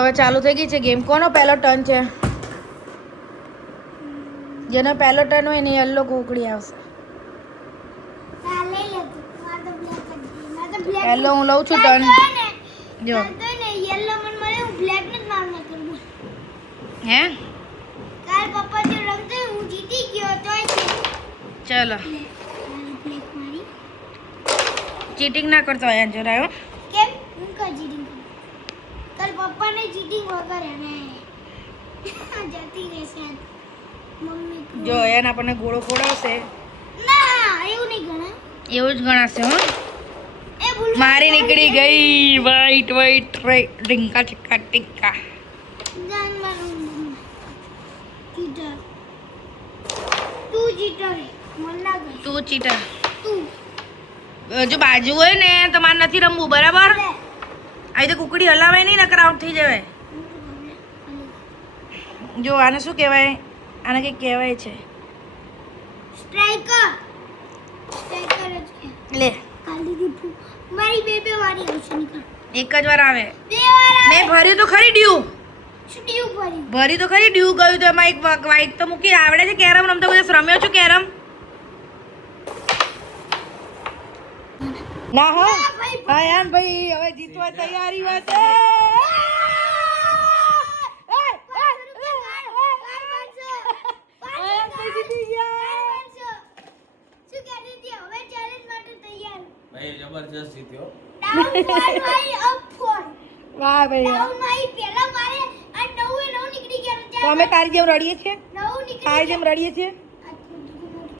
હવે ચાલુ થઈ ગઈ છે ગેમ. કોનો પહેલો ટર્ન છે? જેનો પહેલો ટર્ન હોય એને યલો કુકડી આવશે. યલો હું લઉં છું ટર્ન. જો હે કાલ પપ્પા જો રમતે હું જીતી ગયો તોય ચલો ચીટિંગ ના કરતો અહીંયા જરાયો. કેમ હું કા ચીટિંગ કરું? કાલ પપ્પાને ચીટિંગ વગર એને જતી રહેશે મમ્મી. જો એને આપણને ગોળો ફોડાવશે. ના એવું નહીં ગણા. એવું જ ગણાશે હો. એ ભૂલ મારી નીકળી ગઈ વાઈટ વાઈટ ટીંકા ટીકા ટીકા. જાન મારું ચીટર તું ચીટર મન ના ગઈ તું ચીટર. તું જો બાજુ હોય ને તો મારે નથી રમવું બરાબર. આવી તો કુકડી હલાવાય નહીં નકર આઉટ થઈ જવાય. જો આને શું કહેવાય? આને કંઈક કહેવાય છે. સ્ટ્રાઇકર સ્ટ્રાઇકર જ કે લે કાલી દીધું મારી બે વારી આવશે નીકળ. એક જ વાર આવે. બે વાર આવે. મેં ભર્યું તો ખરી ડ્યુ. છૂટી ઉપર ભર્યું તો ખરી ડ્યુ ગયું તો એમાં એક વાઈક તો મૂકી. આવડે છે કેરમ રમતો? કોઈ રમ્યો છું કેરમ? ના હો. હા યાર ભાઈ હવે જીતવા તૈયારી વાત છે. ભાઈ જબરજસ્ત જીત્યો. વાહ ભાઈ તો અમે તારી જેમ રડીએ છીએ. તારી જેમ રડીએ છીએ.